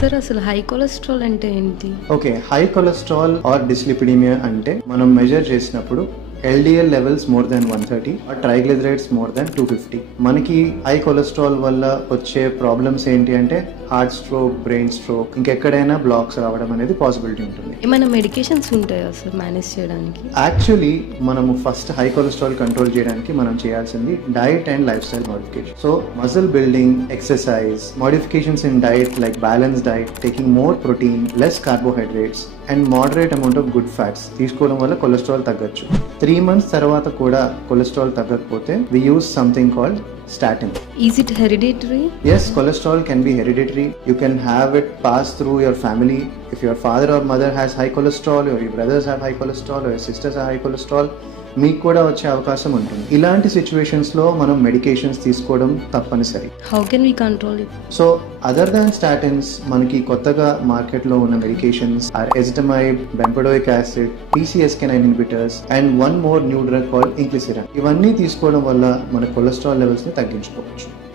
Sir అసలు high cholesterol అంటే ఏంటి? Okay high cholesterol or dyslipidemia అంటే మనం మెజర్ చేసినప్పుడు LDL levels more than one thirty or triglycerides more than two fifty మనకి హై కొలెస్ట్రాల్ వల్ల వచ్చే ప్రాబ్లమ్స్ ఏంటి అంటే హార్ట్ స్ట్రోక్ బ్రెయిన్ స్ట్రోక్ ఇంకెక్కడైనా బ్లాక్స్ రావడం అనేది పాసిబిలిటీ ఉంటుంది. ఏమైనా మెడికేషన్స్ ఉంటాయా సార్ మేనేజ్ చేయడానికి? యాక్చువల్లీ మనము ఫస్ట్ హై కొలెస్ట్రాల్ కంట్రోల్ చేయడానికి మనం చేయాల్సింది diet and lifestyle modification so muscle building exercise modifications in diet like balance diet taking more protein less carbohydrates and moderate amount of good fats తీసుకోవడం వల్ల cholesterol తగ్గచ్చు. Three months తర్వాత కూడా cholesterol తగ్గకపోతే we use something called statin is it hereditary Yes, cholesterol can be hereditary. You can have it pass through your family. If your father or mother has high cholesterol, or your brothers have high cholesterol, or your sisters have high cholesterol, మీకు కూడా వచ్చే అవకాశం ఉంటుంది. ఇలాంటి సిచ్యువేషన్స్లో మనం medications తీసుకోవడం తప్పనిసరి. How can we control it so other than statins మనకి కొత్తగా మార్కెట్లో ఉన్న medications or ezetimibe bempedoic acid PCSK nine inhibitors and one more new drug call inclisiran ఇవన్నీ తీసుకోవడం వల్ల మన కొలెస్ట్రాల్ లెవెల్స్ని తగ్గించుకోవచ్చు.